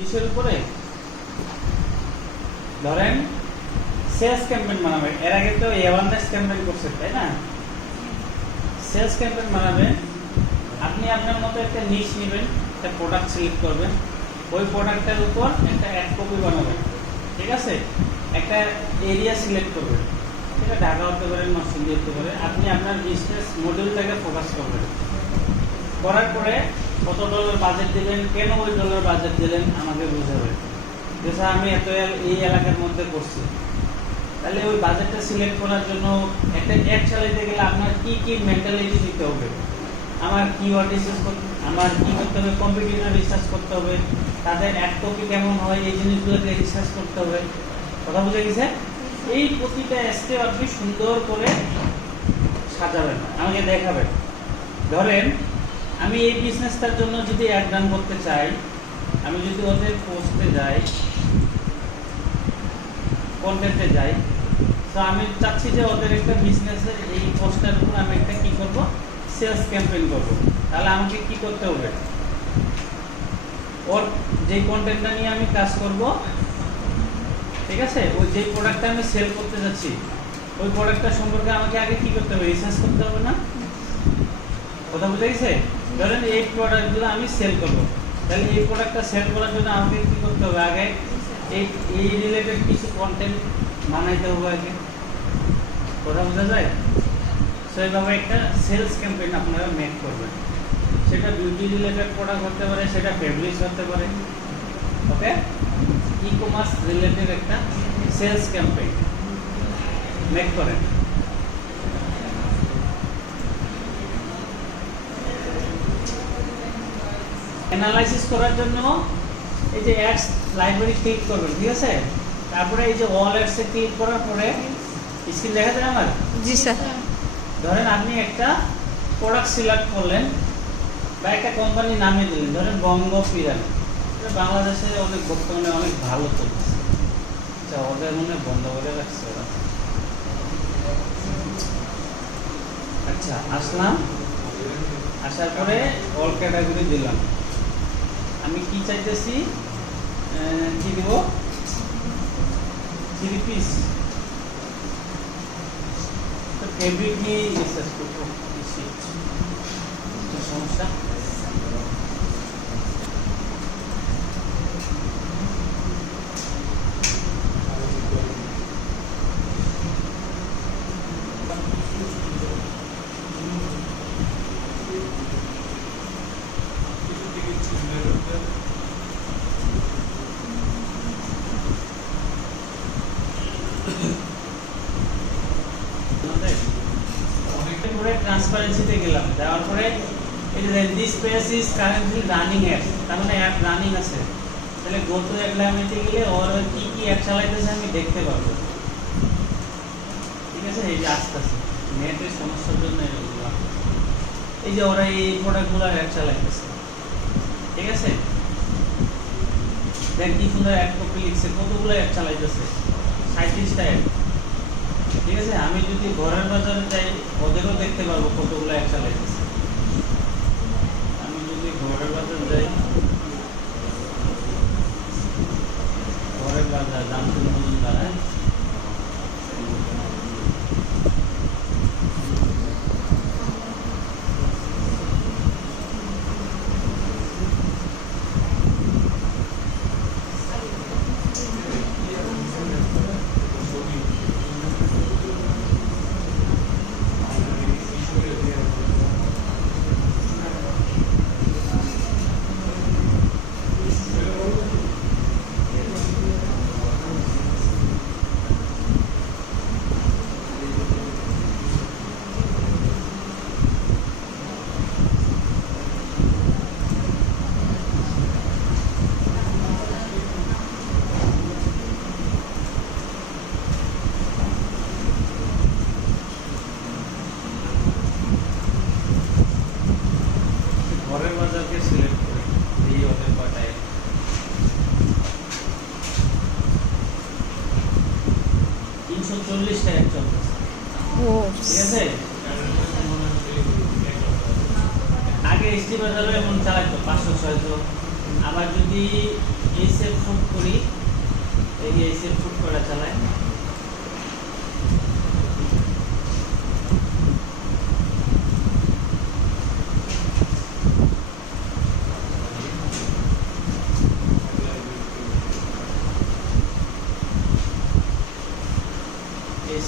কিসের উপরে? ধরেন সেলস ক্যাম্পেইন বানাবেন। এর আগে তো অ্যাওয়ারনেস ক্যাম্পেইন করছেন, তাই না? সেলস ক্যাম্পেইন বানাবেন। আপনি আপনার মতো একটা নিশ নেবেন, একটা প্রোডাক্ট সিলেক্ট করবেন, ওই প্রোডাক্টের উপর একটা অ্যাড কপি বানাবেন, ঠিক আছে? একটা এরিয়া সিলেক্ট করবেন, সেটা ঢাকা হতে পারে, নরসিংদী হতে পারে। আপনি আপনার বিজনেস মডেলটাকে ফোকাস করবেন। করার পরে কত ডলার বাজেট দিবেন, কেন ওই ডলার বাজেট দিলেন আমাকে বুঝাবেন। যে স্যার আমি এত এই এলাকার মধ্যে করছি, তাহলে ওই বাজেটটা সিলেক্ট করার জন্য একটা অ্যাড চালাতে গেলে আপনার কি কি মেন্টালিটি দিতে হবে, আমার কিওয়ার্ড রিসার্চ করতে, আমার কি করতে হবে, কম্পিটিটর রিসার্চ করতে হবে, তাদের অ্যাড কপি কেমন হয়, এই জিনিসগুলোকে রিসার্চ করতে হবে। কথা বুঝে গেছে? এই প্রতিটা স্টেপ আপনি সুন্দর করে সাজাবেন, আমাকে দেখাবেন। ধরেন আমি এই বিজনেসটার জন্য যদি অ্যাড রান করতে চাই, আমি যদি ওদের পোস্টে যাই, কন্টেন্টে যাই, তো আমি চাচ্ছি যে ওদের একটা বিজনেসের এই পোস্টার উপর আমি একটা কি করব, সেলস ক্যাম্পেইন করব। তাহলে আমাকে কি করতে হবে, ওর যে কন্টেন্টটা নিয়ে আমি কাজ করব, ঠিক আছে, ওই যে প্রোডাক্টটা আমি সেল করতে যাচ্ছি, ওই প্রোডাক্টটা সম্পর্কে আমাকে আগে কি করতে হবে, রিসার্চ করতে হবে না? কথা বুঝে গেছে? ধরেন এই প্রোডাক্টগুলো আমি সেল করব, তাহলে এই প্রোডাক্টটা সেল করার জন্য আমাকে কি করতে হবে, আগে এই রিলেটেড কিছু কন্টেন্ট বানাইতে হবে আগে। কথা বোঝা যায়? সেইভাবে একটা সেলস ক্যাম্পেইন আপনারা মেক করবেন। সেটা বিউটি রিলেটেড প্রোডাক্ট হতে পারে, সেটা ফেব্রিক্স হতে পারে, ওকে? ই কমার্স রিলেটেড একটা সেলস ক্যাম্পেইন মেক করেন। অ্যানালাইসিস করার জন্য এই যে অ্যাডস লাইব্রেরি ক্লিক করবেন, ঠিক আছে? তারপরে এই যে অল অ্যাডসে ক্লিক করার পরে স্ক্রিন দেখা যায় আমার? জি স্যার। ধরেন আপনি একটা প্রোডাক্ট সিলেক্ট করলেন বা একটা কোম্পানির নামে দিলেন, ধরেন বঙ্গ পিরান, এটা বাংলাদেশে অনেক বর্তমানে অনেক ভালো চলছে। আচ্ছা, ওদের মনে বন্ধ করে রাখছে ওরা। আচ্ছা, আসলাম, আসার পরে অল ক্যাটাগরি দিলাম। আমি কি চাইতেছি, কি দেব, 3 পিস। তো ফেব্রিক নিয়ে রিসার্চ করবো, সমস্যা। ট্রান্সপারেন্সিতে গেলাম, যাওয়ার পরে এই যে this page is currently running app, তার মানে অ্যাপ রানিং আছে। তাহলে গো টু অ্যাডলামিতে গেলে ওর কি কি অ্যাপ চালাইতেছে আমি দেখতে পারবো, ঠিক আছে? এই যে আস্তে আস্তে নেটের সমস্যার জন্য এগুলো, এই যে ওরা এই প্রোডাক্টগুলো অ্যাপ চালাইতেছে, ঠিক আছে? দেখ কি সুন্দর অ্যাড কপি লিখছে, কতগুলো অ্যাপ চালাইতেছে, 37টা অ্যাপ, ঠিক আছে? আমি যদি ঘরের বাজারে যাই, ওদেরও দেখতে পারবো কতগুলো অ্যাপ চালাইতেছে। আমি যদি ঘরের বাজার যাই, ঘরের বাজার জামতুল মজুমদার, ঘরের বাজারকে সিলেক্ট করে এই ওদের কয়টায় 340টা অ্যাপ চলতেছে, ঠিক আছে? আগে এসটি বাজারও এমন চালাইতো 500-600। আবার যদি এস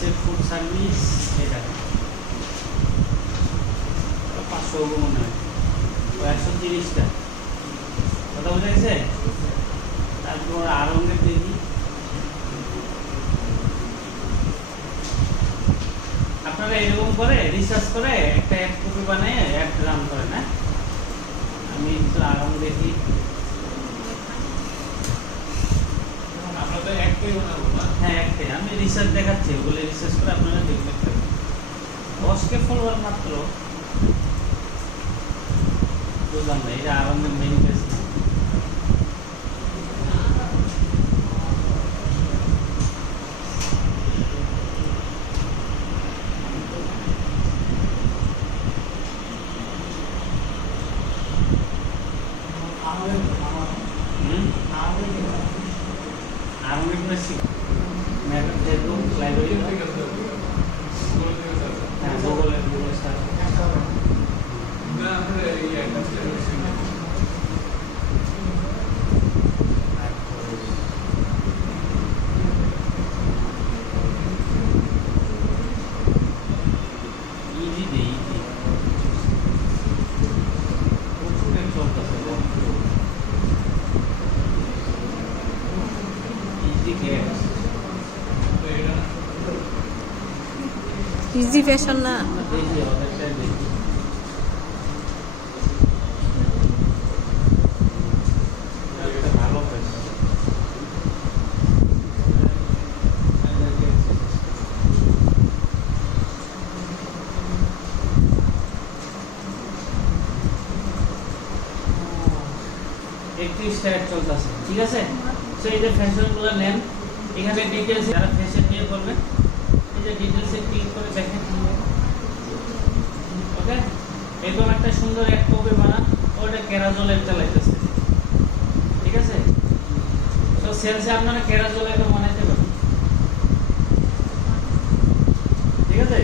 বিএসএফ ফুড সার্ভিস এটা 500 মনে হয়, 130টা কথা বোঝা গেছে। তারপর আরঙ্গের দেখি, আপনারা এরকম করে রিসার্চ করে একটা অ্যাড কপি বানিয়ে অ্যাড রান করেন। হ্যাঁ, আমি একটু আরং দেখি। হ্যাঁ, একটাই আমি রিসার্চ দেখাচ্ছি, ওগুলো রিসার্চ করে আপনারা দেখতে পারেন। 10কে ফলোয়ার মাত্র, বুঝলাম না। এটা আরঙ্গের মেইন পেজ না। আরঙ্গের বেশি ম্যাপের ফেসবুক লাইব্রেরি, হ্যাঁ গুগল সার্চ। ইজি দে ইজি, প্রচুর চলতেছে ইজি গ্যাস। ইজি ফ্যাশন না, দেখি ওদেরটা দেখি। ভালো পেজ, টাকা চলতেছে। ঠিক আছে, তো এই যে ফ্যাশনগুলো নেন, এখানে ডিটেলস যারা ফ্যাশন নিয়ে করবেন, এই যে ডিটেলসে ক্লিক করে দেখেন। ওকে, এরকম একটা সুন্দর এক কপি বানান, ওটা ক্যারাজলের চালাইতেছে। ঠিক আছে, তো সেলসে আপনারা ক্যারাজলের বানাইতে পারেন। ঠিক আছে।